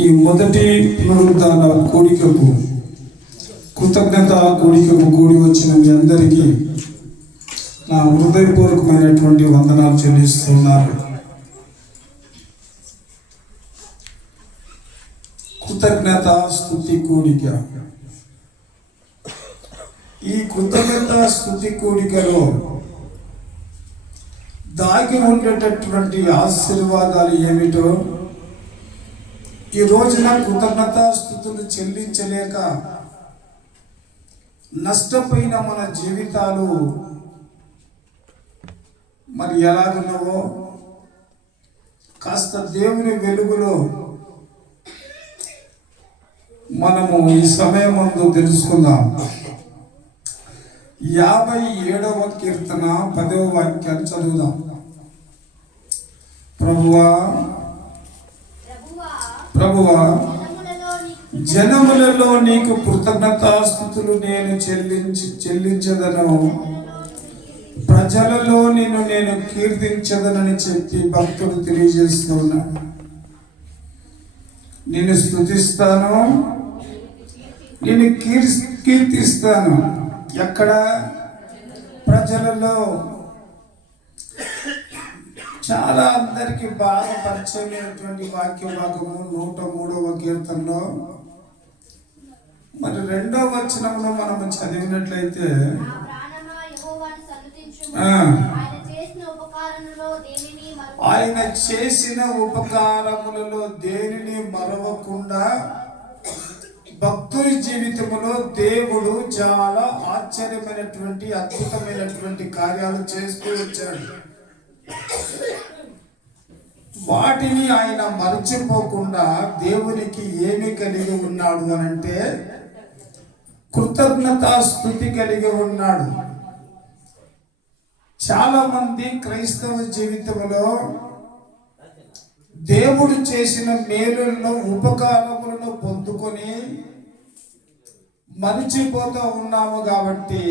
ఈ మొదటి పునరుద్ధాన కోడికకు కృతజ్ఞత కోడికకు కూడి వచ్చిన మీ అందరికీ నా హృదయపూర్వకమైనటువంటి వందనాలు చెల్లిస్తున్నారు. కృతజ్ఞత స్తుతి కూడిక. ఈ కృతజ్ఞత స్తుతి కూడికలో దాగి ఉండేటటువంటి ఆశీర్వాదాలు ఏమిటో ఈ రోజున కృతజ్ఞతా స్తుతులు చెల్లించలేక నష్టపోయిన మన జీవితాలు మరి ఎలాగున్నావో కాస్త దేవుని వెలుగులో మనము ఈ సమయం ముందు తెలుసుకుందాం. 57వ కీర్తన 10వ వాక్యాన్ని చదువుదాం. ప్రభువా జనములలో నీకు కృతజ్ఞతాస్తుతులు నేను చెల్లించదను, ప్రజలలో నేను కీర్తించదనని చెప్పి భక్తుడు తెలియజేస్తున్నాడు. నేను స్తుతిస్తాను, నేను కీర్తిస్తాను. ఎక్కడ? ప్రజలలో. చాలా అందరికి బాగా పరిచయమైనటువంటి వాక్య భాగము 103వ కీర్తనలో మరి 2వ వచనంలో మనం చదివినట్లయితే ఆయన చేసిన ఉపకారములలో దేనిని మరవకుండా భక్తుని జీవితంలో దేవుడు చాలా ఆశ్చర్యమైనటువంటి అద్భుతమైనటువంటి కార్యాలు చేస్తూ వచ్చాడు. వాటిని ఆయన మర్చిపోకుండా దేవునికి ఏమి కలిగి ఉన్నాడు అనంటే కృతజ్ఞతాస్తుతి కలిగి ఉన్నాడు. చాలా మంది క్రైస్తవ జీవితంలో దేవుడు చేసిన మేలులను ఉపకారములను పొందుకొని మరిచిపోతూ ఉన్నాము. కాబట్టి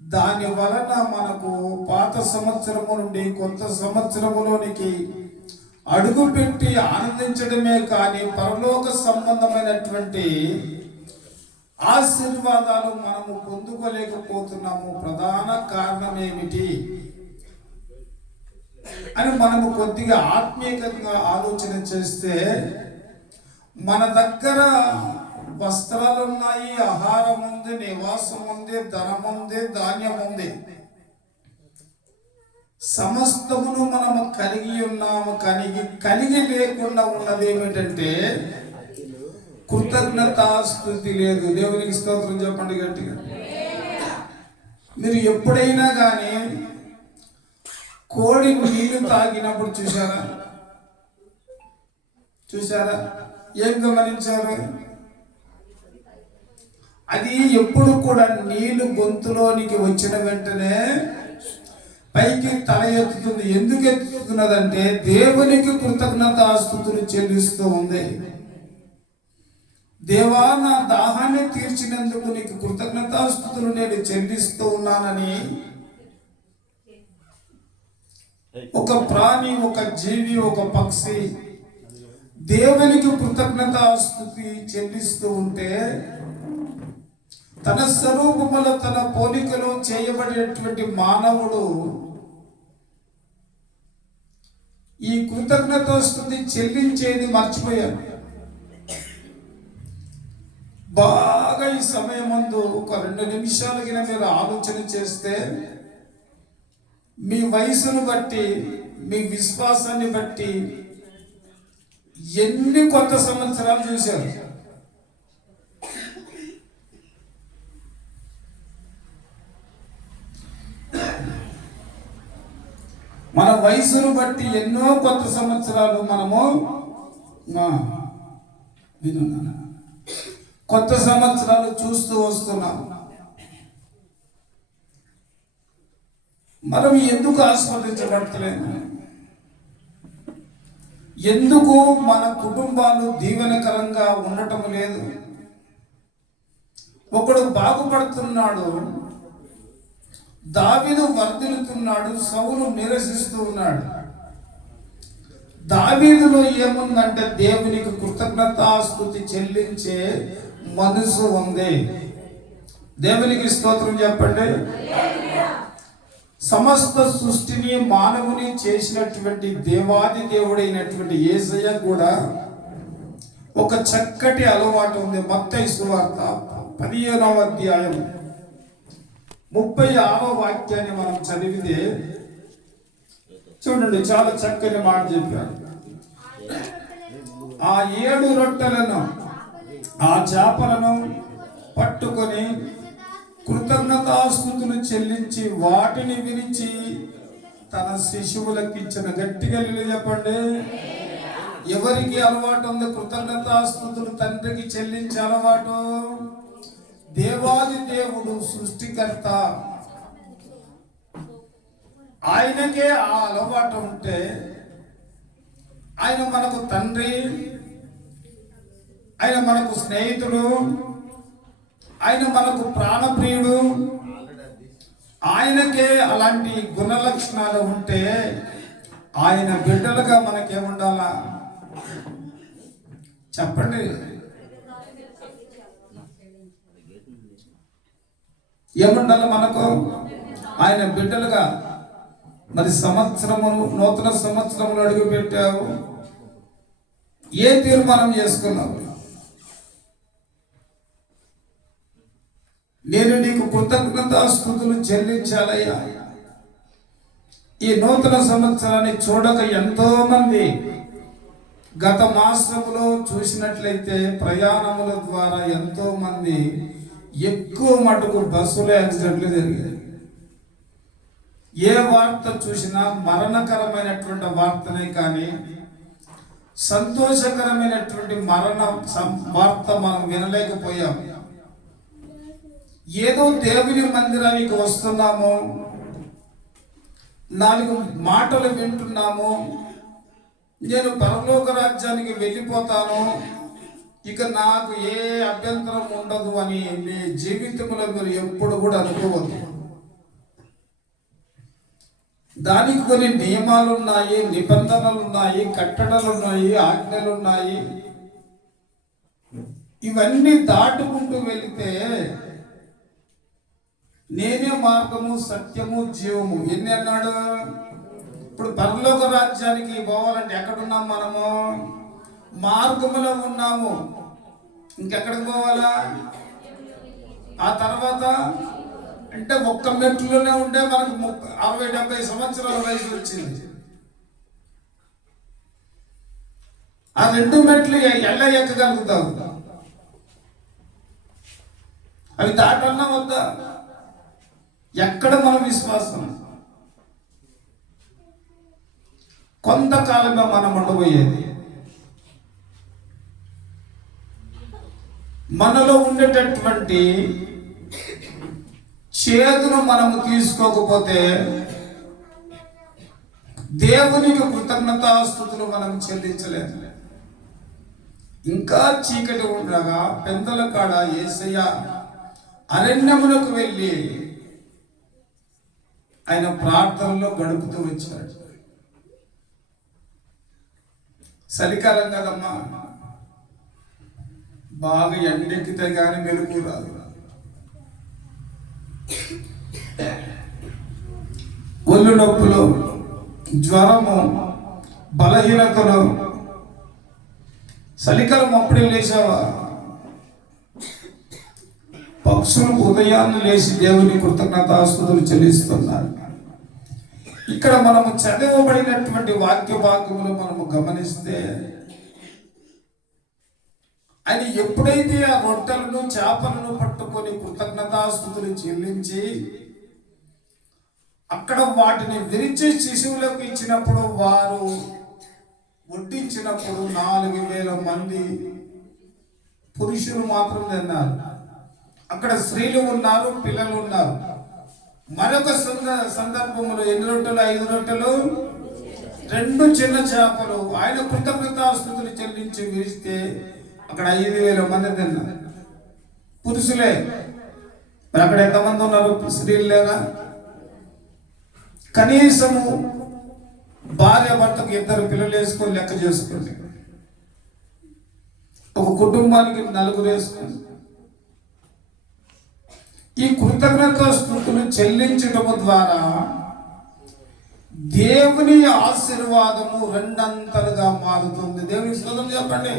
దాని వలన మనకు పాత సంవత్సరము నుండి కొత్త సంవత్సరములోనికి అడుగుపెట్టి ఆనందించడమే కానీ పరలోక సంబంధమైనటువంటి ఆశీర్వాదాలు మనము పొందుకోలేకపోతున్నాము. ప్రధాన కారణం ఏమిటి అని మనము కొద్దిగా ఆత్మీయంగా ఆలోచన చేస్తే మన దగ్గర వస్త్రాలు ఉన్నాయి, ఆహారం ఉంది, నివాసం ఉంది, ధనం ఉంది, ధాన్యం ఉంది, సమస్తమును మనము కలిగి ఉన్నాము. కలిగి లేకుండా ఉన్నది ఏమిటంటే కృతజ్ఞతాస్తుతి లేదు. దేవునికి స్తోత్రం చెప్పండి గట్టిగా. మీరు ఎప్పుడైనా కానీ కోడి నీళ్లు తాగినప్పుడు చూసారా? ఏం గమనించారు? అది ఎప్పుడు కూడా నీళ్లు గొంతులోనికి వచ్చిన వెంటనే పైకి తల ఎత్తుతుంది. ఎందుకు ఎత్తుతున్నదంటే దేవునికి కృతజ్ఞతాస్తుతులు చెల్లిస్తూ ఉంది. దేవా, నా దాహాన్ని తీర్చినందుకు నీకు కృతజ్ఞతాస్తుతులు నేను చెల్లిస్తూ ఉన్నానని ఒక ప్రాణి, ఒక జీవి, ఒక పక్షి దేవునికి కృతజ్ఞతాస్తుతి చెల్లిస్తూ ఉంటే తన స్వరూపములో తన పోలికలో చేయబడినటువంటి మానవుడు ఈ కృతజ్ఞతాస్తుతి చెల్లించేది మర్చిపోయాడు. బాగా ఈ సమయం ముందు ఒక 2 నిమిషాలకి మీరు ఆలోచన చేస్తే మీ వయసును బట్టి, మీ విశ్వాసాన్ని బట్టి ఎన్ని కొత్త సంవత్సరాలు చూశారు. మన వయసును బట్టి ఎన్నో కొత్త సంవత్సరాలు మనము కొత్త సంవత్సరాలు చూస్తూ వస్తున్నాం. మనం ఎందుకు ఆస్వాదించబడతలేము? ఎందుకు మన కుటుంబాలు దీవెనకరంగా ఉండటం లేదు? ఒకడు బాగుపడుతున్నాడు, దావీదు వర్ధిల్లుతున్నాడు, సౌలు నిరసిస్తూ ఉన్నాడు. దావీదులో ఏముందంటే దేవునికి కృతజ్ఞతాస్తుతి చెల్లించే మనసు ఉంది. దేవునికి స్తోత్రం చెప్పండి. సమస్త సృష్టిని మానవుని చేసినటువంటి దేవాది దేవుడైనటువంటి యేసయ్య కూడా ఒక చక్కటి అలవాటు ఉంది. మత్తయి సువార్త 15వ అధ్యాయం 36వ వాక్యాన్ని మనం చదివితే చూడండి, చాలా చక్కని మాట చెప్పారు. ఆ 7 రొట్టెలను ఆ చేపలను పట్టుకొని కృతజ్ఞతాస్తుతులు చెల్లించి వాటిని విరిచి తన శిశువులకు ఇచ్చిన. గట్టిగా చెప్పండి. ఎవరికి అలవాటు ఉంది కృతజ్ఞతాస్తుతులు తండ్రికి చెల్లించే అలవాటు? దేవాది దేవుడు సృష్టికర్త, ఆయనకే ఆ అలవాటు ఉంటే ఆయన మనకు తండ్రి, ఆయన మనకు స్నేహితుడు, ఆయన మనకు ప్రాణప్రియుడు. ఆయనకే అలాంటి గుణ లక్షణాలు ఉంటే ఆయన బిడ్డలుగా మనకేముండాలా చెప్పండి? ఏముండాలి మనకు? ఆయన బిడ్డలుగా. మరి సంవత్సరము, నూతన సంవత్సరంలో అడుగు పెట్టావు, ఏ తీర్మానం చేసుకున్నావు? నేను నీకు కృతజ్ఞతాస్తుతులు చెల్లించాలయ్యా. ఈ నూతన సంవత్సరాన్ని చూడక ఎంతో మంది గత మాసంలో చూసినట్లయితే ప్రయాణముల ద్వారా ఎంతో మంది ఎక్కువ మటుకు బస్సులో యాక్సిడెంట్లు జరిగాయి. ఏ వార్త చూసినా మరణకరమైనటువంటి వార్తనే కానీ సంతోషకరమైనటువంటి మరణ వార్త మనం వినలేకపోయాం. ఏదో దేవుని మందిరానికి వస్తున్నాము, 4 మాటలు వింటున్నాము, నేను పరలోక రాజ్యానికి వెళ్ళిపోతాను, ఇక నాకు ఏ అభ్యంతరం ఉండదు అని మీ జీవితంలో మీరు ఎప్పుడు కూడా అనుకోవద్దు. దానికి కొన్ని నియమాలు ఉన్నాయి, నిబంధనలు ఉన్నాయి, కట్టడలు ఉన్నాయి, ఆజ్ఞలు ఉన్నాయి. ఇవన్నీ దాటుకుంటూ వెళితే నేనే మార్గము, సత్యము, జీవము ఎన్ని అన్నాడు? ఇప్పుడు పరలోక రాజ్యానికి పోవాలంటే ఎక్కడున్నాం మనము? మార్గములో ఉన్నాము. ఇంకెక్కడికి పోవాలా? ఆ తర్వాత అంటే ఒక్క మెట్లులోనే ఉంటే మనకు 60-70 సంవత్సరాల వయసు వచ్చింది. ఆ 2 మెట్లు ఎలా ఎక్కగలుగుతావు? అవి దాటన్నా వద్దా? ఎక్కడ మన విశ్వాసం? కొంతకాలంగా మనం ఉండబోయేది. మనలో ఉండేటటువంటి చేదును మనము తీసుకోకపోతే దేవునికి కృతజ్ఞతాస్తుతులు మనం చెల్లించలేదు. ఇంకా చీకటి ఉండగా పెందల కాడ యేసయ్య అరణ్యములకు వెళ్ళి ఆయన ప్రార్థనలో గడుపుతూ వచ్చాడు. చలికాలం కదమ్మా, బాగా ఎండెక్కితే కానీ మెలకు రాదు. ఒళ్ళు నొప్పులు, జ్వరము, బలహీనతలు. చలికాలం అప్పుడే లేచావా? పక్షులు ఉదయాన్ని లేచి దేవుని కృతజ్ఞతాస్తుతులు చెల్లిస్తున్నారు. ఇక్కడ మనము చదవబడినటువంటి వాక్య భాగములు మనము గమనిస్తే ఆయన ఎప్పుడైతే ఆ రొట్టెలను చేపలను పట్టుకొని కృతజ్ఞతాస్తుతులు చెల్లించి అక్కడ వాటిని విరిచి శిశువులకు ఇచ్చినప్పుడు, వారు వడ్డించినప్పుడు 4000 మంది పురుషులు మాత్రం తిన్నారు. అక్కడ స్త్రీలు ఉన్నారు, పిల్లలు ఉన్నారు. మరొక సందర్భంలో 8 రొట్టెలు 5 రొట్టెలు 2 చిన్న చేపలు ఆయన కృతజ్ఞతాస్తుతులు చెల్లించి విరిస్తే అక్కడ 5000 మంది తిన్నారు. పురుషులే. అక్కడ ఎంతమంది ఉన్నారు? స్త్రీలు లేరా? కనీసము భార్య భర్తకు 2 పిల్లలు వేసుకొని లెక్క చేసుకోండి. ఒక కుటుంబానికి 4 వేసుకోండి. ఈ కృతజ్ఞతాస్తుతులు చెల్లించడం ద్వారా దేవుని ఆశీర్వాదము 2 అంతలుగా మారుతుంది. దేవుని స్తోత్రం చెప్పండి.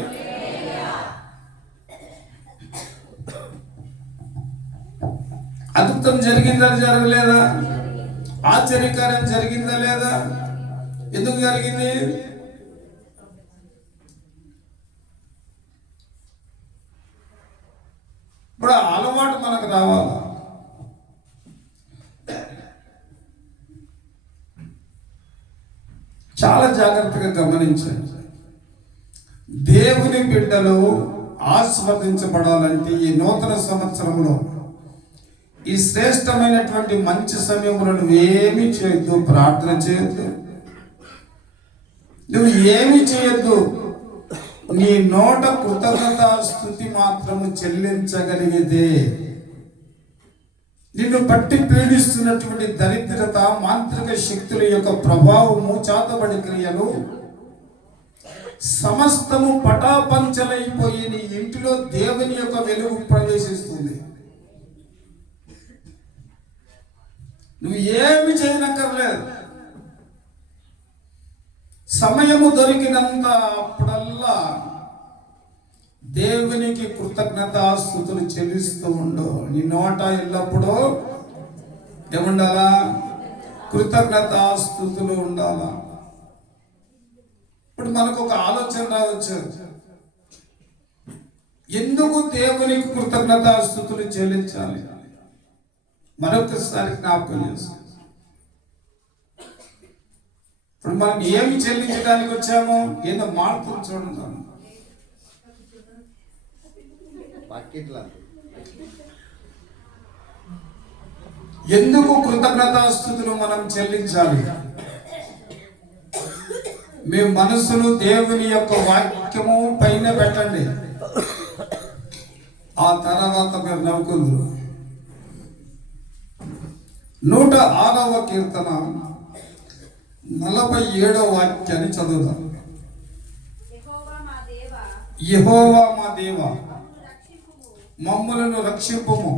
అద్భుతం జరిగిందా జరగలేదా? ఆశ్చర్యకార్యం జరిగిందా లేదా? ఎందుకు జరిగింది? ఇప్పుడు అలవాటు మనకు రావాలి. చాలా జాగ్రత్తగా గమనించండి. దేవుని బిడ్డలు ఆస్వాదించబడాలంటే ఈ నూతన సంవత్సరంలో ఈ శ్రేష్టమైనటువంటి మంచి సమయంలో నువ్వేమీ చేయొద్దు, ప్రార్థన చేయొద్దు, నువ్వు ఏమి చేయొద్దు. నీ నోట కృతజ్ఞతా స్తుతి మాత్రము చెల్లించగలిగితే నిన్ను పట్టి పీడిస్తున్నటువంటి దరిద్రత, మాంత్రిక శక్తుల యొక్క ప్రభావము, చాతబడి క్రియలు సమస్తము పటాపంచలైపోయి నీ ఇంటిలో దేవుని యొక్క వెలుగు ప్రవేశిస్తుంది. నువ్వు ఏమి చేయనక్కర్లేదు. సమయము దొరికినంత అప్పుడల్లా దేవునికి కృతజ్ఞతాస్తుతులు చెల్లిస్తూ ఉండు. నీ నోట ఎల్లప్పుడూ ఏముండాలా? కృతజ్ఞతాస్తుతులు ఉండాలా. ఇప్పుడు మనకు ఒక ఆలోచన రావచ్చు, ఎందుకు దేవునికి కృతజ్ఞతాస్తుతులు చెల్లించాలి? మరొకసారి జ్ఞాపకం చేసుకో. ఇప్పుడు మనం ఏమి చెల్లించడానికి వచ్చామో ఏదో మారుతుంది చూడండి. ఎందుకు కృతజ్ఞతాస్తుతులు మనం చెల్లించాలి? మీ మనసును దేవుని యొక్క వాక్యము పైన పెట్టండి. ఆ తర్వాత మీరు నవ్వుకుందరు. 106వ కీర్తన 47వ వాక్యాన్ని చదువుదాం. యెహోవా మా దేవా, మమ్ములను రక్షింపుము.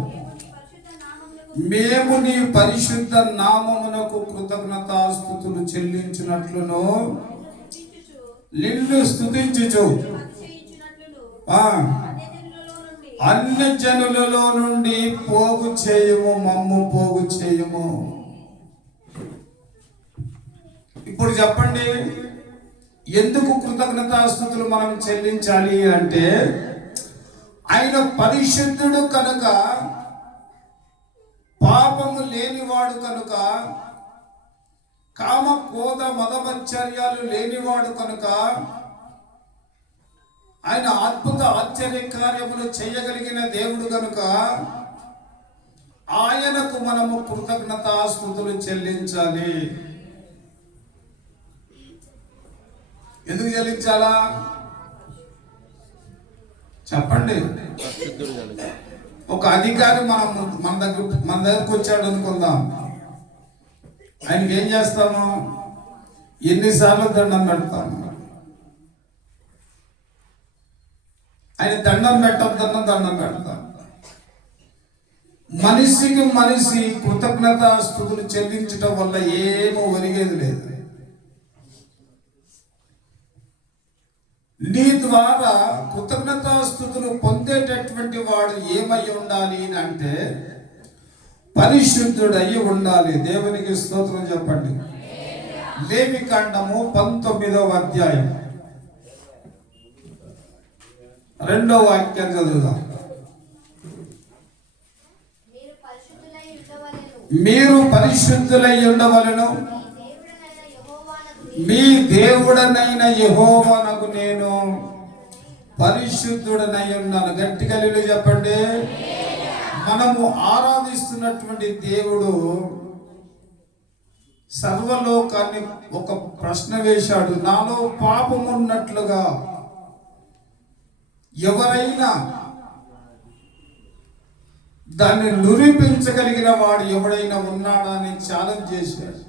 మేము నీ పరిశుద్ధ నామమునకు కృతజ్ఞతాస్తుతులు చెల్లించినట్లును నిన్ను స్తుతించుచు అన్య జనులలో నుండి పోగు చేయము, మమ్ము పోగు చేయము. ఇప్పుడు చెప్పండి, ఎందుకు కృతజ్ఞతాస్తుతులు మనం చెల్లించాలి అంటే, ఆయన పరిశుద్ధుడు కనుక, పాపము లేనివాడు కనుక, కామ క్రోధ మదమచ్చర్యాలు లేనివాడు కనుక, ఆయన అద్భుత ఆశ్చర్య కార్యములు చేయగలిగిన దేవుడు కనుక ఆయనకు మనము కృతజ్ఞతాస్తుతులు చెల్లించాలి. ఎందుకు చెల్లించాలా చెప్పండి. ఒక అధికారి మన దగ్గరకు వచ్చాడు అనుకుందాం. ఆయనకి ఏం చేస్తాము? ఎన్నిసార్లు దండం పెడతాము? ఆయన దండం పెట్టొద్దన్న దండం పెడతాం. మనిషికి మనిషి కృతజ్ఞతాస్తుతులు చెల్లించటం వల్ల ఏమో ఒరిగేది లేదు. నీ ద్వారా కృతజ్ఞతాస్తుతులు పొందేటటువంటి వాడు ఏమై ఉండాలి అంటే పరిశుద్ధుడై ఉండాలి. దేవునికి స్తోత్రం చెప్పండి. లేవికాండము 19వ అధ్యాయం 2వ వాక్యం చదువుదాం. మీరు పరిశుద్ధులై ఉండవలెను, మీ దేవుడనైన యెహోవానకు నేను పరిశుద్ధుడనై ఉన్నాను. గట్టిగా హల్లెలూయా చెప్పండి. మనము ఆరాధిస్తున్నటువంటి దేవుడు సర్వలోకాన్ని ఒక ప్రశ్న వేశాడు. నాలో పాపమున్నట్లుగా ఎవరైనా దాన్ని నిరూపించగలిగిన వాడు ఎవడైనా ఉన్నాడా అని ఛాలెంజ్ చేశాడు.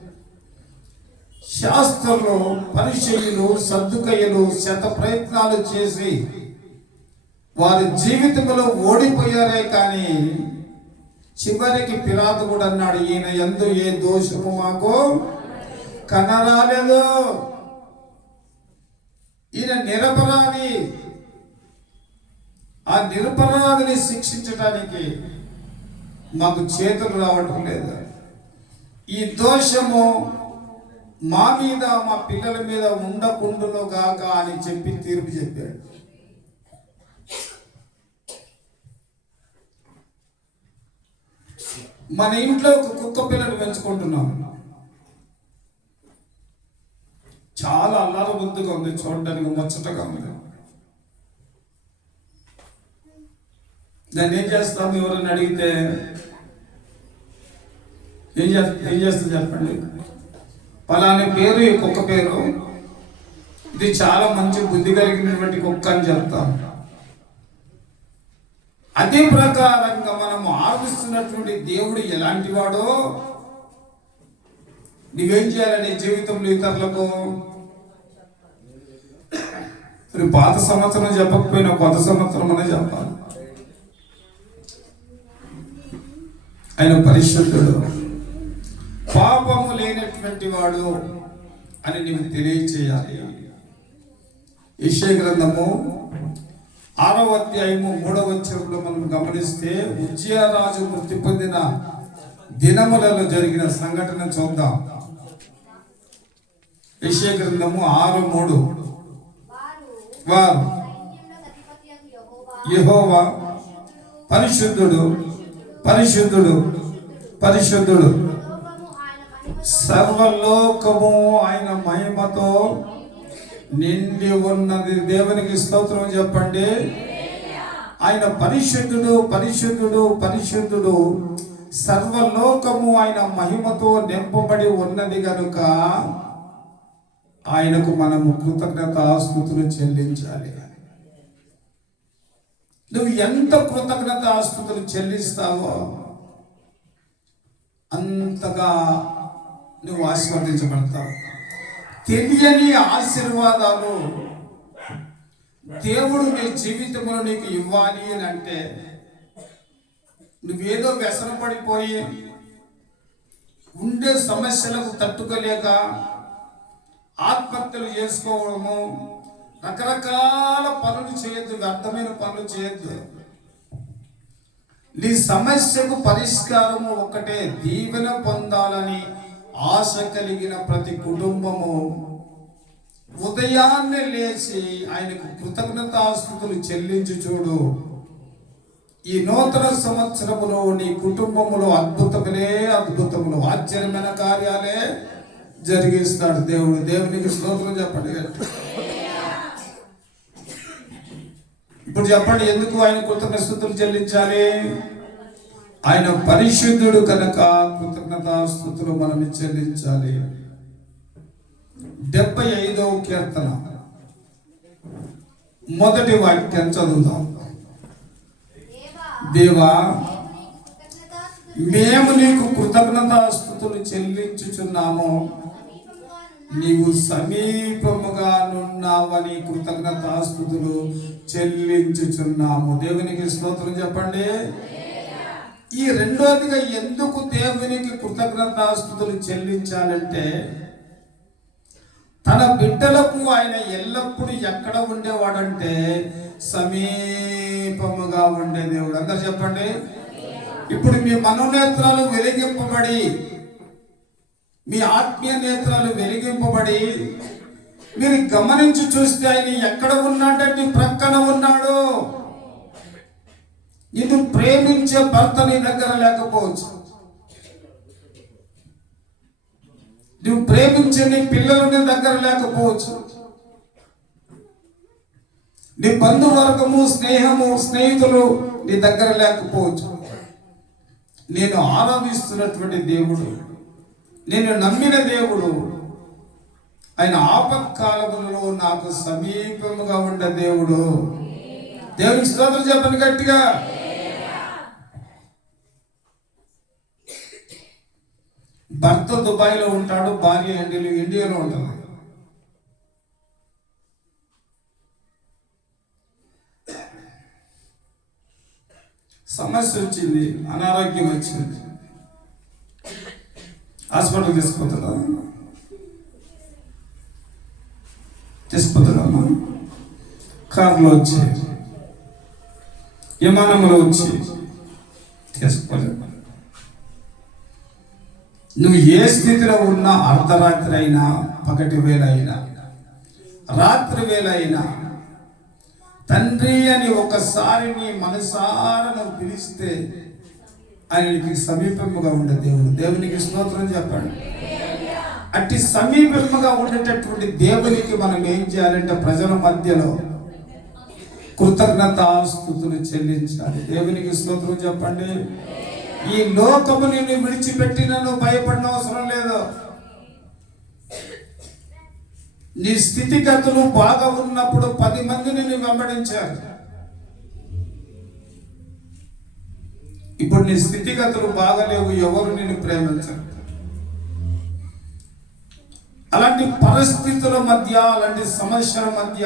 శాస్త్రులు, పరిచయులు, సద్దుకయ్యులు శత ప్రయత్నాలు చేసి వారి జీవితంలో ఓడిపోయారే కానీ చివరికి పిలాతు కూడా అన్నాడు, ఈయన యందు ఏ దోషము మాకు కనరాలేదు, ఈయన నిరపరాధి. ఆ నిరపరాధిని శిక్షించడానికి మాకు చేతులు రావటం లేదు. ఈ దోషము మా మీద మా పిల్లల మీద ఉండకుండును గాక అని చెప్పి తీర్పు చెప్పాడు. మన ఇంట్లో ఒక కుక్క పిల్లని పెంచుకుంటున్నాం. చాలా అల్లార బుద్ధిగా ఉంది, చూడడానికి ముచ్చటగా ఉంది. దాన్ని ఏం చేస్తాం? ఎవరైనా అడిగితే ఏం చేస్తుంది చెప్పండి? పలాని పేరు, ఈ కుక్క పేరు, ఇది చాలా మంచి బుద్ధి కలిగినటువంటి కుక్క అని చెప్తాం. అదే ప్రకారంగా మనం ఆరాధిస్తున్నటువంటి దేవుడు ఎలాంటి వాడో నువ్వేం చేయాలని జీవితంలో ఇతరులకు పాత సంవత్సరం చెప్పకపోయినా కొత్త సంవత్సరం అనే చెప్పాలి. ఆయన పరిశుద్ధుడు, పాపము లేనటువంటి వాడు అని నీవు తెలియచేయాలి. యెషయా గ్రంథము 6వ అధ్యాయము 3వ వచనంలో మనం గమనిస్తే ఉజ్జియా రాజు మృతి పొందిన దినములలో జరిగిన సంఘటన చూద్దాం. యెషయా గ్రంథము 6:3, వారు యెహోవా పరిశుద్ధుడు, పరిశుద్ధుడు, పరిశుద్ధుడు, సర్వలోకము ఆయన మహిమతో నిండి ఉన్నది. దేవునికి స్తోత్రం చెప్పండి. ఆయన పరిశుద్ధుడు, పరిశుద్ధుడు, పరిశుద్ధుడు, సర్వలోకము ఆయన మహిమతో నింపబడి ఉన్నది కనుక ఆయనకు మనము కృతజ్ఞతాస్తుతులు చెల్లించాలి. నువ్వు ఎంత కృతజ్ఞతాస్తుతులు చెల్లిస్తావో అంతగా నువ్వు ఆశీర్వదించబడతావు. తెలియని ఆశీర్వాదాలు దేవుడు నీ జీవితంలో నీకు ఇవ్వాలి అని అంటే నువ్వేదో వ్యసన పడిపోయి ఉండే సమస్యలకు తట్టుకోలేక ఆత్మహత్యలు చేసుకోవడము, రకరకాల పనులు చేయొద్దు, వ్యర్థమైన పనులు చేయొద్దు. నీ సమస్యకు పరిష్కారము ఒకటే, దీవెన పొందాలని ఆశ కలిగిన ప్రతి కుటుంబము ఉదయాన్నే లేచి ఆయనకు కృతజ్ఞతాస్తుతులు చెల్లించి చూడు. ఈ నూతన సంవత్సరములో నీ కుటుంబములో అద్భుతములే అద్భుతములు, ఆశ్చర్యమైన కార్యాలే జరిగిస్తాడు దేవుడు. దేవునికి స్తోత్రం చెప్పండి. ఇప్పుడు చెప్పండి, ఎందుకు ఆయన కృతజ్ఞతాస్తుతులు చెల్లించాలి? ఆయన పరిశుద్ధుడు కనుక కృతజ్ఞతాస్తుతులు మనం చెల్లించాలి. 75వ కీర్తన మొదటి వాక్యం చదువుదాం. దేవా, మేము నీకు కృతజ్ఞతాస్తుతులు చెల్లించుచున్నాము, నీవు సమీపముగా నున్నావని కృతజ్ఞతాస్తుతులు చెల్లించుచున్నాము. దేవునికి స్తోత్రం చెప్పండి. ఈ రెండోదిగా ఎందుకు దేవునికి కృతజ్ఞతాస్తుతులు చెల్లించాలంటే, తన బిడ్డలకు ఆయన ఎల్లప్పుడూ ఎక్కడ ఉండేవాడంటే సమీపముగా ఉండే దేవుడు. అందరు చెప్పండి. ఇప్పుడు మీ మనోనేత్రాలు వెలిగింపబడి, మీ ఆత్మీయ నేత్రాలు వెలిగింపబడి మీరు గమనించి చూస్తే ఆయన ఎక్కడ ఉన్నాడంటే ప్రక్కన ఉన్నాడు. నిన్ను ప్రేమించే భర్త నీ దగ్గర లేకపోవచ్చు, నువ్వు ప్రేమించే నీ పిల్లలు నీ దగ్గర లేకపోవచ్చు, నీ బంధువర్గము, స్నేహితులు నీ దగ్గర లేకపోవచ్చు. నేను ఆరాధిస్తున్నటువంటి దేవుడు, నేను నమ్మిన దేవుడు, ఆయన ఆపత్కాలములలో నాకు సమీపముగా ఉండే దేవుడు. దేవునికి స్తోత్రం చెప్పండి గట్టిగా. భర్త దుబాయ్లో ఉంటాడు, భార్య ఇండియాలో ఉంటుంది. సమస్య వచ్చింది, అనారోగ్యం వచ్చింది, హాస్పిటల్ తీసుకుపోతాడమ్మా. కారులో వచ్చి, విమానంలో వచ్చి తీసుకుపోలేదు. నువ్వు ఏ స్థితిలో ఉన్నా, అర్ధరాత్రి అయినా, పగటి వేళ అయినా, రాత్రి వేళ అయినా, తండ్రి అని ఒకసారి నీ మనసారా నువ్వు పిలిస్తే ఆయనకి సమీపముగా ఉండే దేవునికి స్తోత్రం చెప్పండి. అట్టి సమీపముగా ఉండేటటువంటి దేవునికి మనం ఏం చేయాలంటే ప్రజల మధ్యలో కృతజ్ఞతాస్తుతులు చెల్లించాలి. దేవునికి స్తోత్రం చెప్పండి. ఈ లోకము నిన్ను విడిచిపెట్టిన నువ్వు భయపడిన అవసరం లేదు. నీ స్థితిగతులు బాగా ఉన్నప్పుడు 10 మంది నిన్ను వెంబడించారు. ఇప్పుడు నీ స్థితిగతులు బాగలేవు, ఎవరు నిన్ను ప్రేమించరు. అలాంటి పరిస్థితుల మధ్య, అలాంటి సమస్యల మధ్య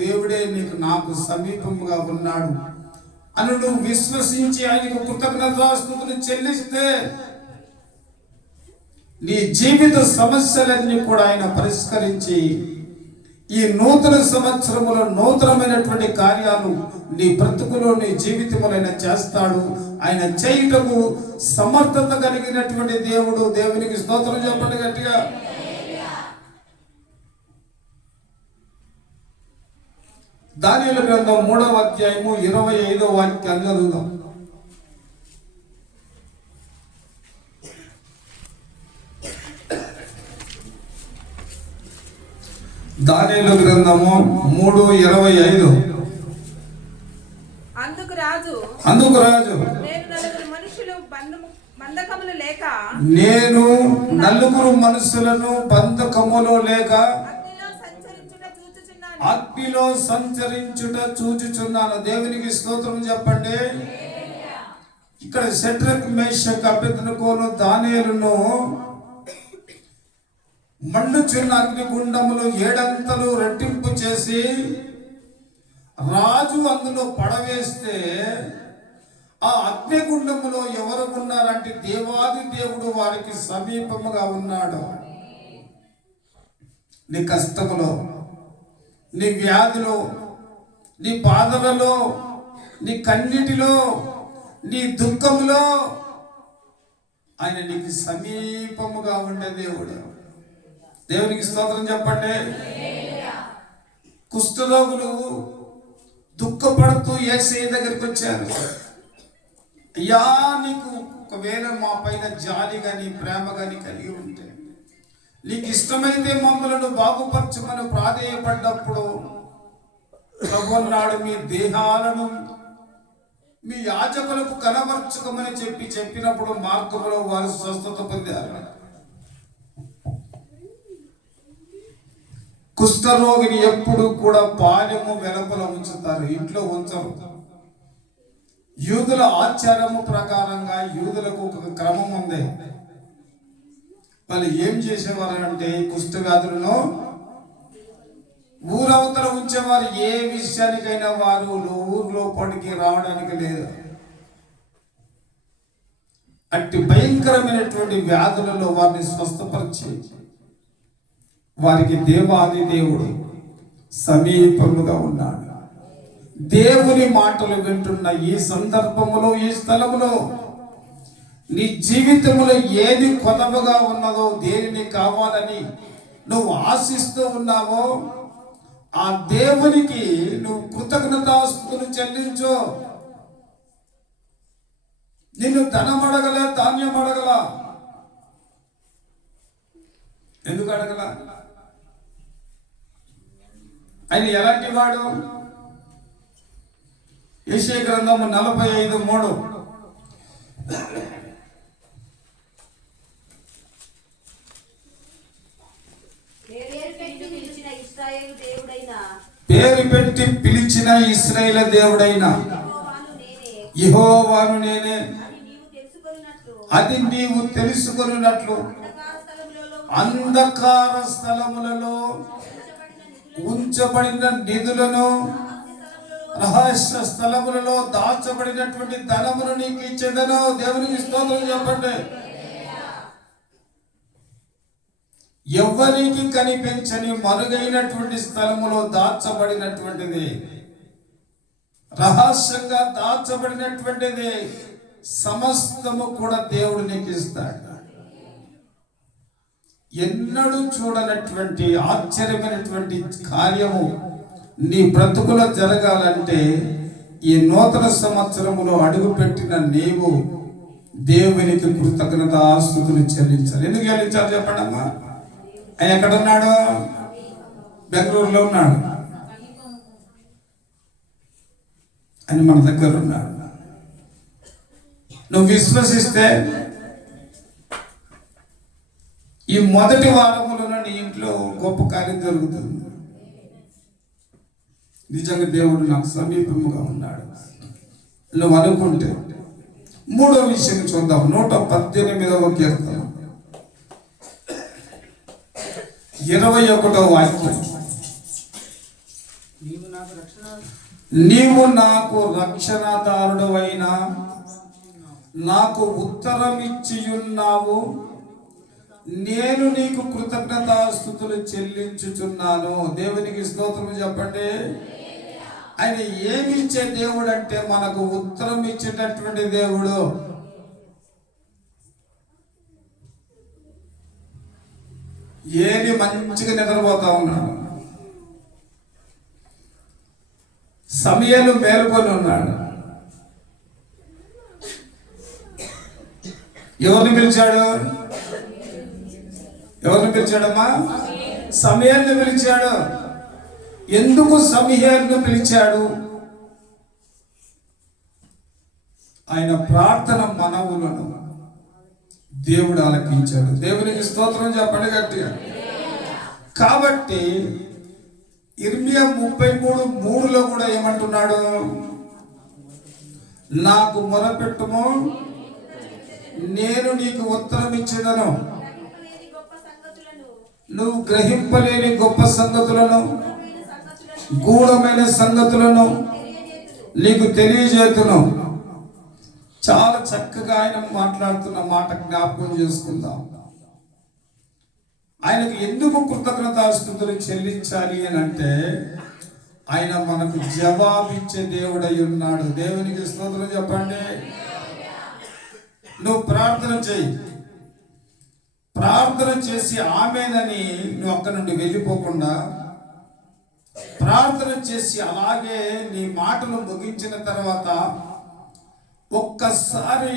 దేవుడే నాకు సమీపముగా ఉన్నాడు అని నువ్వు విశ్వసించి ఆయనకు కృతజ్ఞతాస్తుతులు చెల్లిస్తే నీ జీవిత సమస్యలన్నీ కూడా ఆయన పరిష్కరించి ఈ నూతన సంవత్సరములో నూతనమైనటువంటి కార్యాలు నీ బ్రతుకులో, నీ జీవితములైన చేస్తాడు. ఆయన చేయుటకు సమర్థత కలిగినటువంటి దేవుడు. దేవునికి స్తోత్రం చెప్పండి గట్టిగా. దానియేలు గ్రంథం 3వ అధ్యాయము 25వ వాక్యాన్ని చదువుదాం. దానియేలు గ్రంథము 3:25. అందుకు రాజు నేను నలుగురు మనుషులను బంధకములో లేక అగ్నిలో సంచరించుట చూచుచున్నాను. దేవునికి స్తోత్రం చెప్పండి. ఇక్కడ షడ్రక్, మేషక్, అబేద్నెగోను, దానియేలును మండుచున్న అగ్నిగుండములో 7 అంతలు రెట్టింపు చేసి రాజు అందులో పడవేస్తే ఆ అగ్నిగుండములో ఎవరు ఉన్నారంటే దేవాది దేవుడు వారికి సమీపముగా ఉన్నాడు. నీ కష్టములో, నీ వ్యాధిలో, నీ బాధలలో, నీ కన్నిటిలో, నీ దుఃఖములో ఆయన నీకు సమీపముగా ఉండే దేవుడు. దేవునికి స్తోత్రం చెప్పండి. కుష్ఠరోగులు దుఃఖపడుతూ యేసయ్య దగ్గరికి వచ్చారు. అయ్యా, నీకు ఒకవేళ మా పైన జాలి గాని ప్రేమ గాని కలిగి ఉంటే, నీకు ఇష్టమైతే మమ్మలను బాగుపరచమని ప్రాధేయపడ్డప్పుడు ప్రభువు అన్నాడు, మీ దేహాలను మీ యాజకులకు కనబరచుకోమని చెప్పినప్పుడు మార్గములో వారు స్వస్థత పొందారు. కుష్ఠరోగిని ఎప్పుడు కూడా పాలెము వెలుపల ఉంచుతారు, ఇంట్లో ఉంచరు. యూదుల ఆచారము ప్రకారంగా యూదులకు ఒక క్రమం ఉంది. వాళ్ళు ఏం చేసేవారు అంటే కుష్ఠ వ్యాధులను ఊరవతల ఉంచేవారు. ఏ విషయానికైనా వారు ఊర్లో పడికి రావడానికి లేదు. అట్టి భయంకరమైనటువంటి వ్యాధులలో వారిని స్వస్థపరిచి వారికి దేవాది దేవుడు సమీపముగా ఉన్నాడు. దేవుని మాటలు వింటున్న ఈ సందర్భములో, ఈ స్థలములో నీ జీవితంలో ఏది కొత్తగా ఉన్నదో, దేనిని కావాలని నువ్వు ఆశిస్తూ ఉన్నావో ఆ దేవునికి నువ్వు కృతజ్ఞతాస్తుతులు చెల్లించు. నిన్ను ధనం అడగల, ధాన్యం అడగల. ఎందుకు అడగల? ఆయన ఎలాంటి వాడు? యెషయా గ్రంథము 45:3. పేరు పెట్టి పిలిచిన ఇశ్రాయేలు దేవుడైన యెహోవాను నేనే అది నీవు తెలుసుకొనున్నట్లు అంధకార స్థలములలో ఉంచబడిన నిధులను, రహస్య స్థలములలో దాచబడినటువంటి ధనమును నీకు ఇచ్చేదను. దేవునికి స్తోత్రం చెప్పండి. ఎవరికి కనిపించని మరుగైనటువంటి స్థలములో దాచబడినటువంటిది, రహస్యంగా దాచబడినటువంటిది సమస్తము కూడా దేవుడు నీకు ఇస్తాడు. ఎన్నడూ చూడనటువంటి ఆశ్చర్యమైనటువంటి కార్యము నీ బ్రతుకులో జరగాలంటే ఈ నూతన సంవత్సరములో అడుగుపెట్టిన నీవు దేవునికి కృతజ్ఞతాస్తుతులు చెల్లించాలి. ఎందుకు చెల్లించాలి చెప్పండి అమ్మా. ఆయన ఎక్కడున్నాడు? బెంగళూరులో ఉన్నాడు. అని మన దగ్గర ఉన్నాడు. నువ్వు విశ్వసిస్తే ఈ మొదటి వారములో నీ ఇంట్లో గొప్ప కార్యం జరుగుతుంది. నిజంగా దేవుడు నాకు సమీపముగా ఉన్నాడు నువ్వు అనుకుంటే. మూడో విషయం చూద్దాం. 118వ కీర్తన 21వ వాక్యం. నీవు నాకు రక్షణదారుడు అయినా నాకు ఉత్తరం ఇచ్చియున్నావు. నేను నీకు కృతజ్ఞతాస్తుతులు చెల్లించుచున్నాను. దేవునికి స్తోత్రం చెప్పండి. ఆయన ఏమి ఇచ్చే దేవుడు అంటే మనకు ఉత్తరం ఇచ్చేటటువంటి దేవుడు. ఏది మంచిగా నిద్రపోతా ఉన్నాడు. సమయాలు మేలుకొని ఉన్నాడు. ఎవరిని పిలిచాడు? ఎవరిని పిలిచాడమ్మా? సమయాన్ని పిలిచాడు. ఎందుకు సమయాన్ని పిలిచాడు? ఆయన ప్రార్థన మనవులను దేవుడు ఆలకించాడు. దేవునికి స్తోత్రం చెప్పండి గట్టిగా. కాబట్టి ఇర్మియా 33:3లో కూడా ఏమంటున్నాడు? నాకు మొరపెట్టుము, నేను నీకు ఉత్తరం ఇచ్చేదను. నువ్వు గ్రహింపలేని గొప్ప సంగతులను, గూఢమైన సంగతులను నీకు తెలియజేతును. చాలా చక్కగా ఆయన మాట్లాడుతున్న మాట జ్ఞాపకం చేసుకుందాం. ఆయనకు ఎందుకు కృతజ్ఞతాస్తుతులు చెల్లించాలి అని అంటే ఆయన మనకు జవాబిచ్చే దేవుడై ఉన్నాడు. దేవునికి స్తోత్రం చెప్పండి. నువ్వు ప్రార్థన చేయి. ప్రార్థన చేసి ఆమేనని నువ్వు అక్కడి నుండి వెళ్ళిపోకుండా, ప్రార్థన చేసి అలాగే నీ మాటలు ముగించిన తర్వాత ఒక్కసారి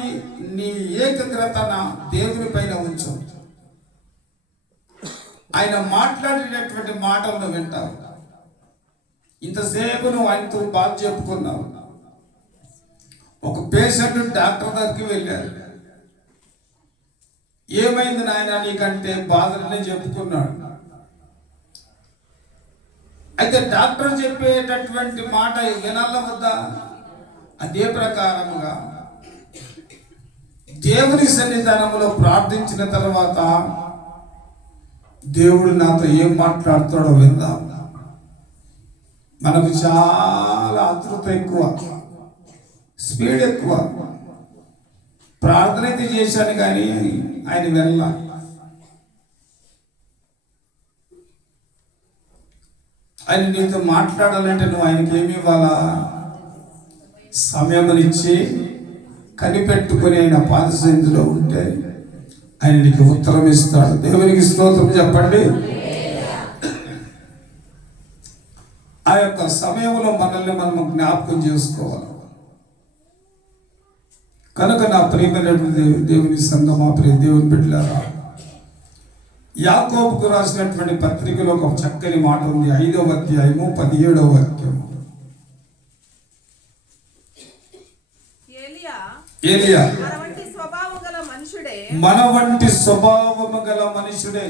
నీ ఏకాగ్రతన దేవుని పైన ఉంచు. ఆయన మాట్లాడినటువంటి మాటలను వింటావు. ఇంతసేపు నువ్వు ఆయనతో బాధ చెప్పుకున్నావు. ఒక పేషెంట్ డాక్టర్ దగ్గరికి వెళ్ళారు. ఏమైంది నాయన నీకంటే బాధలనే చెప్పుకున్నాడు. అయితే డాక్టర్ చెప్పేటటువంటి మాట వినాల వద్దా? అదే ప్రకారముగా దేవుని సన్నిధానంలో ప్రార్థించిన తర్వాత దేవుడు నాతో ఏం మాట్లాడతాడో విందాం. మనకు చాలా ఆతృత ఎక్కువ, స్పీడ్ ఎక్కువ. ప్రార్థన అయితే చేశాను కానీ ఆయన వెళ్ళ. ఆయన నీతో మాట్లాడాలంటే నువ్వు ఆయనకి ఏమి ఇవ్వాలా? సమయమునిచ్చి కనిపెట్టుకుని ఆయన పాదసన్నిధిలో ఉంటే ఆయన నీకు ఉత్తరం ఇస్తాడు. దేవునికి స్తోత్రం చెప్పండి. ఆ యొక్క సమయంలో మనల్ని మనం జ్ఞాపకం చేసుకోవాలి. కనుక నా ప్రియమైనటువంటి దేవుని సంఘమా, ప్రియ దేవుని బిడ్డలారా, యాకోబుకు రాసినటువంటి పత్రికలో ఒక చక్కని మాట ఉంది. 5వ అధ్యాయము 17వ వాక్యం. ఏలియా మన వంటి స్వభావము గల మనుషుడే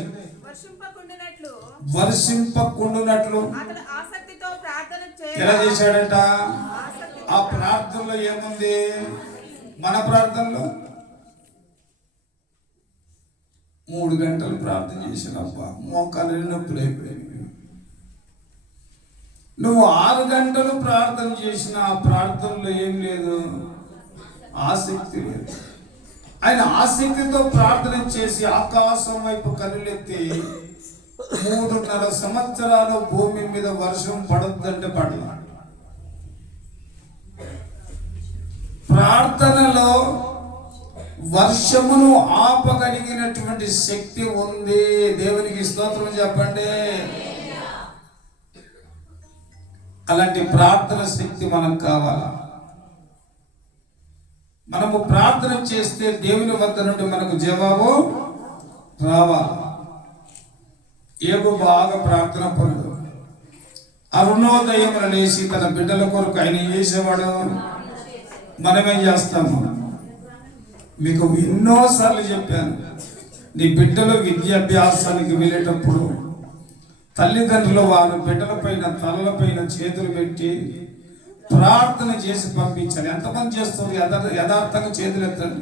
వర్షింపకుండునట్లు ఎలా చేశాడట? ఆ ప్రార్థనలో ఏముంది? మన ప్రార్థనలో 3 గంటలు ప్రార్థన చేసినప్ప మోకాలు నొప్పులు అయిపోయాయి. నువ్వు 6 గంటలు ప్రార్థన చేసిన ఆ ప్రార్థనలో ఏం లేదు, ఆసక్తి లేదు. ఆయన ఆసక్తితో ప్రార్థన చేసి ఆకాశం వైపు కనులెత్తి 3.5 సంవత్సరాలు భూమి మీద వర్షం పడొద్దంటే పడల. ప్రార్థనలో వర్షమును ఆపగలిగినటువంటి శక్తి ఉంది. దేవునికి స్తోత్రం చెప్పండి. అలాంటి ప్రార్థన శక్తి మనకు కావాలా? మనము ప్రార్థన చేస్తే దేవుని వద్ద నుండి మనకు జవాబు రావాలి. యోబు బాగా ప్రార్థన పరుడు. అరుణోదయమున లేచి తన బిడ్డల కొరకు ఆయన చేసేవాడు. మనమేం చేస్తాము? మీకు ఎన్నోసార్లు చెప్పాను, నీ బిడ్డలు విద్యాభ్యాసానికి వెళ్ళేటప్పుడు తల్లిదండ్రులు వారు బిడ్డల పైన తలలపైన చేతులు పెట్టి ప్రార్థన చేసి పంపించాలి. ఎంతమంది చేస్తుంది? యథార్థంగా చేతులు ఎత్తండి.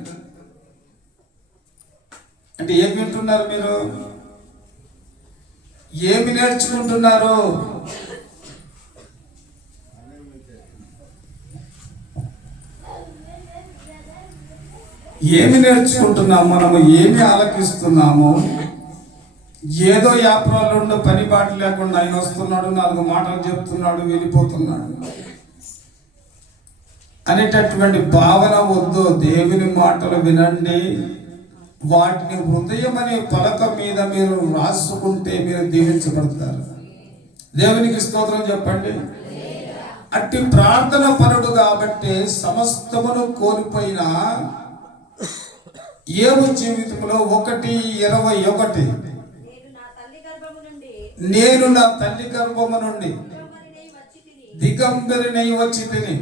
అంటే ఏమి వింటున్నారు మీరు? ఏమి నేర్చుకుంటున్నారు? ఏమి నేర్చుకుంటున్నాము? మనము ఏమి ఆలకిస్తున్నాము? ఏదో వ్యాపారాల్లో పని పాట లేకుండా ఆయన వస్తున్నాడు, 4 మాటలు చెప్తున్నాడు, వెళ్ళిపోతున్నాడు అనేటటువంటి భావన వద్దు. దేవుని మాటలు వినండి. వాటిని హృదయం అనే పలక మీద మీరు రాసుకుంటే మీరు దీవించబడతారు. దేవునికి స్తోత్రం చెప్పండి. అట్టి ప్రార్థన పరుడు కాబట్టి సమస్తమును కోల్పోయిన యోబు జీవితంలో 1:21 నేను నా తల్లి గర్భము నుండి దిగంబరినై వచ్చి తిని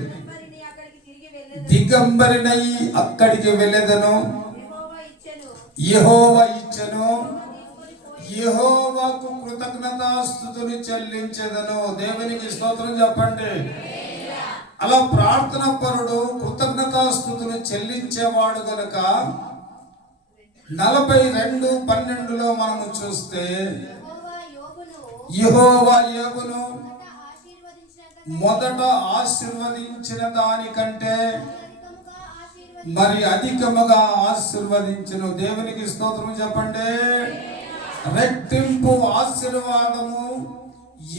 దిగంబరినై అక్కడికి వెళ్ళెదను. యెహోవా ఇచ్చెను, యెహోవాకు కృతజ్ఞతాస్తుతులు చెల్లించెదను. దేవునికి స్తోత్రం చెప్పండి. అలా ప్రార్థన పరుడు కృతజ్ఞతాస్తుతులు చెల్లించేవాడు గనుక 42:12 మనము చూస్తే యెహోవా యోబును మొదట ఆశీర్వదించిన దానికంటే మరి అధికముగా ఆశీర్వదించును. దేవునికి స్తోత్రం చెప్పండి. రెట్టింపు ఆశీర్వాదము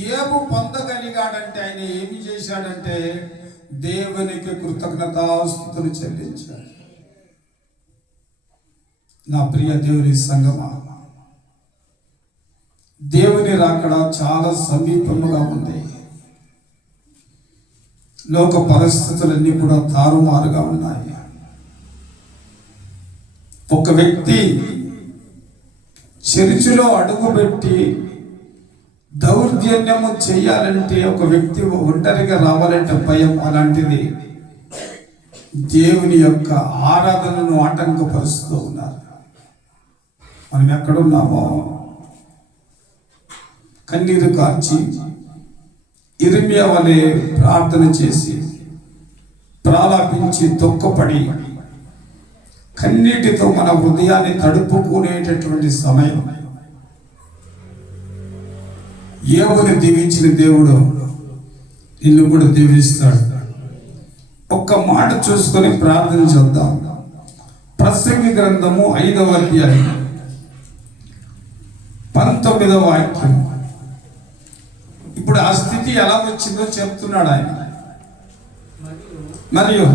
యోబు పొందగలిగాడంటే ఆయన ఏమి చేశాడంటే దేవునికి కృతజ్ఞతాస్తుతులు చెల్లించాడు. నా ప్రియ దేవుని సంగమా, దేవుని రాకడ చాలా సమీపముగా ఉంది. లోక పరిస్థితులన్నీ కూడా తారుమారుగా ఉన్నాయి. ఒక వ్యక్తి చర్చిలో అడుగుపెట్టి దౌర్జన్యము చేయాలంటే, ఒక వ్యక్తి ఒంటరిగా రావాలంటే భయం. అలాంటిది దేవుని యొక్క ఆరాధనను ఆటంకపరుస్తూ ఉన్నారు. మనం ఎక్కడున్నామో కన్నీరు కార్చి ఇర్మియా వలె ప్రార్థన చేసి ప్రాలాపించి తొక్కపడి కన్నీటితో మన హృదయాన్ని తడుపుకునేటటువంటి సమయం. యోబుని దీవించిన దేవుడు నిన్ను కూడా దీవిస్తాడు. ఒక్క మాట చూసుకొని ప్రార్థన చేద్దాం. ప్రసంగి గ్రంథము 5వ అధ్యాయం 19వ వాక్యం. ఇప్పుడు ఆ స్థితి ఎలా వచ్చిందో చెప్తున్నాడు ఆయన. మరియు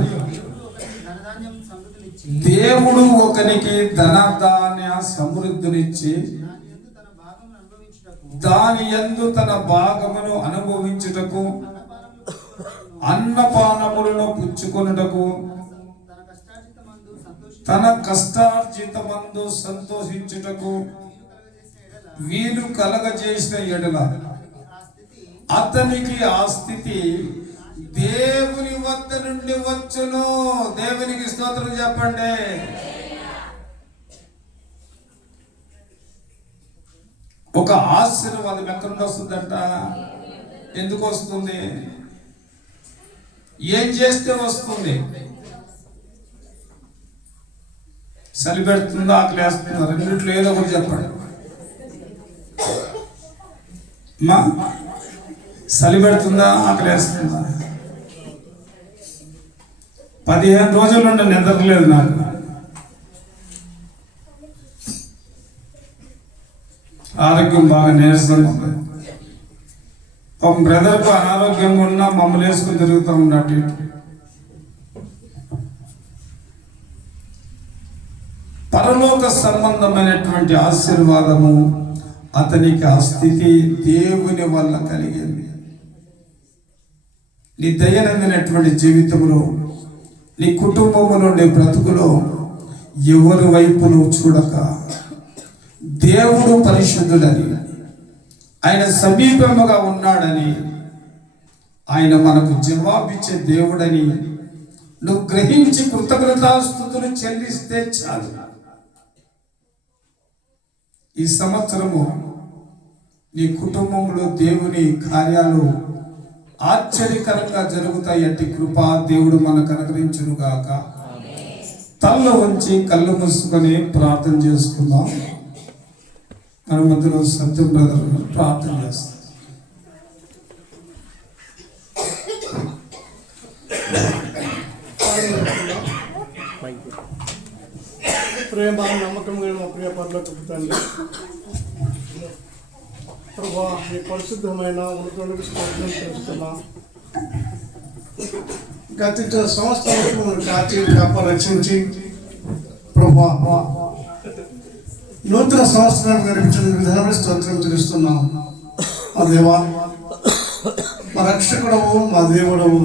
దేవుడు ఒకనికి ధనధాన్య సమృద్ధినిచ్చి దాని యందు తన భాగమును అనుభవించుటకు అన్నపానములను పుచ్చుకొనుటకు తన కష్టార్జితమందు సంతోషించుటకు వీలు కలగజేసిన ఎడల అతనికి ఆ స్థితి దేవుని వద్ద నుండి వచ్చును. దేవునికి స్తోత్రం చెప్పండి. ఒక ఆశీర్వాదం ఎక్కడి నుండి వస్తుందంట? ఎందుకు వస్తుంది? ఏం చేస్తే వస్తుంది? చలి పెడుతుందా ఆకలి వేస్తుందా? రెండిట్లో ఏదో ఒకటి చెప్పండి. మా చలి పెడుతుందా ఆకలి వేస్తుందా? 15 రోజుల నుండి నిద్రలేదు నాకు. ఆరోగ్యం బాగా నీరసంగా ఉంది. ఒక బ్రదర్కు అనారోగ్యంగా ఉన్నా మమ్మల్ని వేసుకుని తిరుగుతూ ఉన్నట్టు. పరలోక సంబంధమైనటువంటి ఆశీర్వాదము అతనికి ఆ స్థితి దేవుని వల్ల కలిగింది. నీ దైనందినటువంటి జీవితంలో, నీ కుటుంబంలో, నీ బ్రతుకులో ఎవరి వైపు నువ్వు చూడక దేవుడు పరిశుద్ధుడని, ఆయన సమీపముగా ఉన్నాడని, ఆయన మనకు జవాబిచ్చే దేవుడని నువ్వు గ్రహించి కృతజ్ఞతాస్తుతులు చెల్లిస్తే చాలు. ఈ సంవత్సరము నీ కుటుంబంలో దేవుని కార్యాలు ఆశ్చర్యకరంగా జరుగుతాయి. అట్టి కృపా దేవుడు మనకు అనుగ్రహించును గాక. తల్ల ఉంచి కళ్ళు మూసుకొని ప్రార్థన చేసుకుందాం. మన మధ్యలో సత్యం బ్రదర్ ప్రార్థన చేస్తాం. ప్రేమ నమ్మకం మా ప్రియ పరలోకపు తండ్రి, ప్రభా మీ పరిశుద్ధమైన ఉన్నతులకు స్తోత్రం చేస్తున్నాం. గతించిన సంవత్సరం కాచి కాప రక్షించి ప్రభా నూతన సంవత్సరాన్ని నడిపించిన విధానమే స్తోత్రం తెలుస్తున్నాం. మా దేవా, మా రక్షకుడవు, మా దేవుడవు,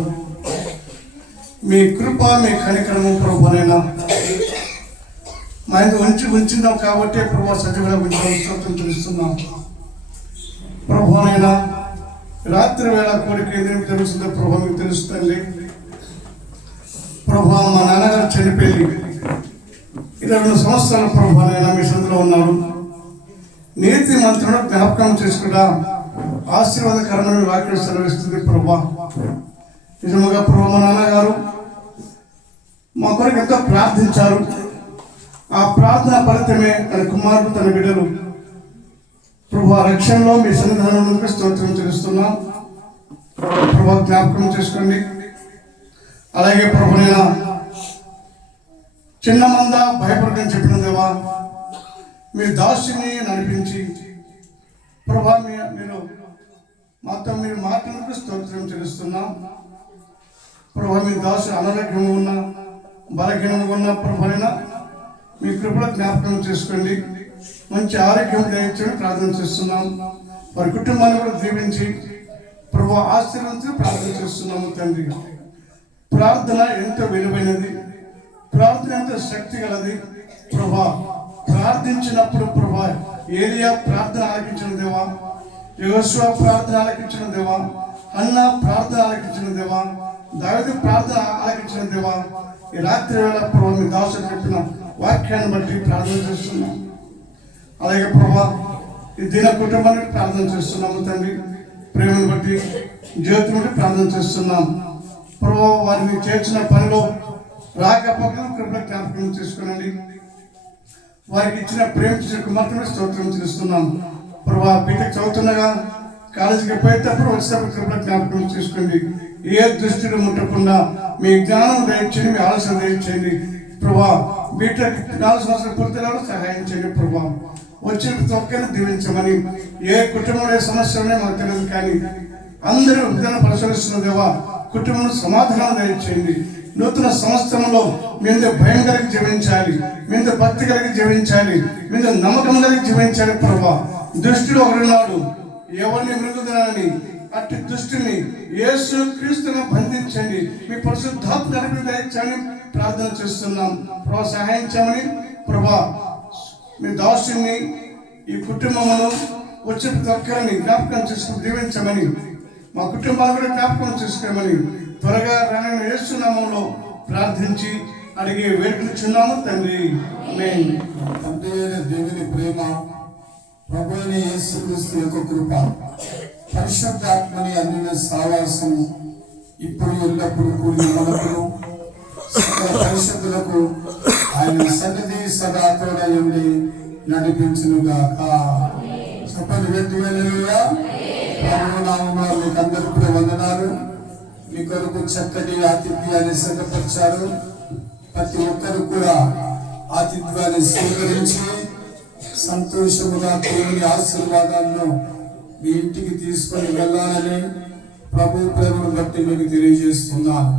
మీ కృప, మీ కనికరము ప్రభునైనా మా ఇంత ఉంచినాం కాబట్టి ప్రభా సజీవుగా ఉంచడం స్తోత్రం తెలుస్తున్నాం. ప్రభునైనా రాత్రి వేళ కోరిక ఏదేమి తెలుస్తుందో ప్రభా మీకు తెలుస్తుంది. ప్రభా మా నాన్నగారు చనిపోయి 22 సంవత్సరాల ప్రభునైనా మీ సందులో ఉన్నాడు. నీతి మంత్రులను జ్ఞాపకం చేసుకుంటా ఆశీర్వాదకరమైన వాక్యం సెలవిస్తుంది. ప్రభా నిజముగా ప్రభా మా నాన్నగారు మా కొరకు ఎంతో ప్రార్థించారు. ఆ ప్రార్థన ఫలితమే తన కుమారుడు, తన బిడ్డలు ప్రభా రక్షణలో మీ సన్నిధానంలో స్తోత్రం తెలుస్తున్నాం. ప్రభా జ్ఞాపకం చేసుకోండి. అలాగే ప్రభునైనా చిన్న మంద భయపడని చెప్పిన దేవా, మీ దాసుని నడిపించి ప్రభా మీరు మాతో మీరు మాటలకు స్తోత్రం తెలుస్తున్నాం. ప్రభా మీ దాసు అనారోగ్యము ఉన్న బలహీనము ఉన్న ప్రభునైనా మీ కృపలో జ్ఞాపకం చేసుకోండి. మంచి ఆరోగ్యం దయచేసి ప్రార్థన చేస్తున్నాం. వారి కుటుంబాన్ని కూడా దీవించి ప్రభు ఆశీర్వదించి ప్రార్థన చేస్తున్నాము. తండ్రి, ప్రార్థన ఎంత విలువైనది, ప్రార్థన ఎంత శక్తి గలది. ప్రభా ప్రార్థించినప్పుడు ప్రభా ఏలియా ప్రార్థన ఆలకించిన దేవా, యెహోషువ ప్రార్థన ఆలకించిన దేవా, హన్నా ప్రార్థన ఆలకించిన దేవా, దావీదు ప్రార్థన ఆలకించిన దేవా, ఈ రాత్రి వేళ ప్రభా మీ దాసుడు చెప్పిన వాక్యాన్ని బట్టి ప్రార్థన చేస్తున్నాం. అలాగే ప్రభా ఈ దిన కుటుంబానికి ప్రార్థన చేస్తున్నాము. తండ్రి, ప్రేమను బట్టి జీవితం బట్టి ప్రార్థన చేస్తున్నాం. ప్రభా వారిని చేర్చిన పనిలో రాకపోకలను కృపణ జ్ఞాపకం చేసుకునండి. వారికి ఇచ్చిన ప్రేమించిన కుమార్తెను స్తోత్రం చేస్తున్నాం. ప్రభా బీటెక్ చదువుతుండగా కాలేజీకి పోయేటప్పుడు వచ్చేటప్పుడు కృపణ జ్ఞాపకం చేసుకోండి. ఏ దృష్టిని ముట్టకుండా మీ జ్ఞానం దయచేయండి, మీ ఆలోచన దయచేయండి. ప్రభా బీటెక్ 4 సంవత్సరాల పూర్తిలో సహాయం చేయండి. ప్రభా వచ్చిన ప్రతి ఒక్కరిని దీవించమని, ఏ కుటుంబంలో ఏ సమస్య ఉన్నాయో మాకు తెలియదు కానీ అందరూ విధానం పరిశీలిస్తున్న దేవా కుటుంబం సమాధానం దయచేయండి. నూతన సంవత్సరంలో మీద భయం కలిగి జీవించాలి, మీద భక్తి కలిగి జీవించాలి, మీద నమ్మకం కలిగి జీవించాలి. ప్రభా దుష్టుడు ఒకడున్నాడు, ఎవరిని మృగుదనని అట్టి దుష్టిని యేసు క్రీస్తును బంధించండి. మీ పరిశుద్ధాత్మ దయచేయండి ప్రార్థన చేస్తున్నాం. ప్రభా సహాయం చేయమని, ప్రభా మీ దాసుని ఈ కుటుంబమును వచ్చే ప్రతి ఒక్కరిని జ్ఞాపకం చేసుకుని దీవించమని, మా కుటుంబాలు కూడా జ్ఞాపకం చేసుకోమని త్వరగా రాని యేసు నామములో ప్రార్థించి అడిగి వేడుకొనుచున్నాము తండ్రి. ఆమేన్. తండ్రి అయిన దేవుని ప్రేమ, ప్రభు అయిన యేసుక్రీస్తు యొక్క కృప, పరిశుద్ధాత్మని అన్యుల సావాసము ఇప్పుడు ఎల్లప్పుడు కూడిన మనకు పరిశుద్ధులకు ఆయన సన్నిధి సదా తోడయుండి నడిపించును గాక. చెప్పండి గట్టిగా హల్లెలూయా. ప్రభువు నామమున మీకు అందరికీ కూడా వందనాలు. మీ కొరకు చక్కటి ఆతిథ్యాన్ని సిద్ధపరిచారు. ప్రతి ఒక్కరు కూడా ఆతిథ్యాన్ని స్వీకరించి సంతోషముగా దేవుని ఆశీర్వాదాలను మీ ఇంటికి తీసుకొని వెళ్ళాలని ప్రభు ప్రేమను బట్టి మీకు తెలియజేస్తున్నాను.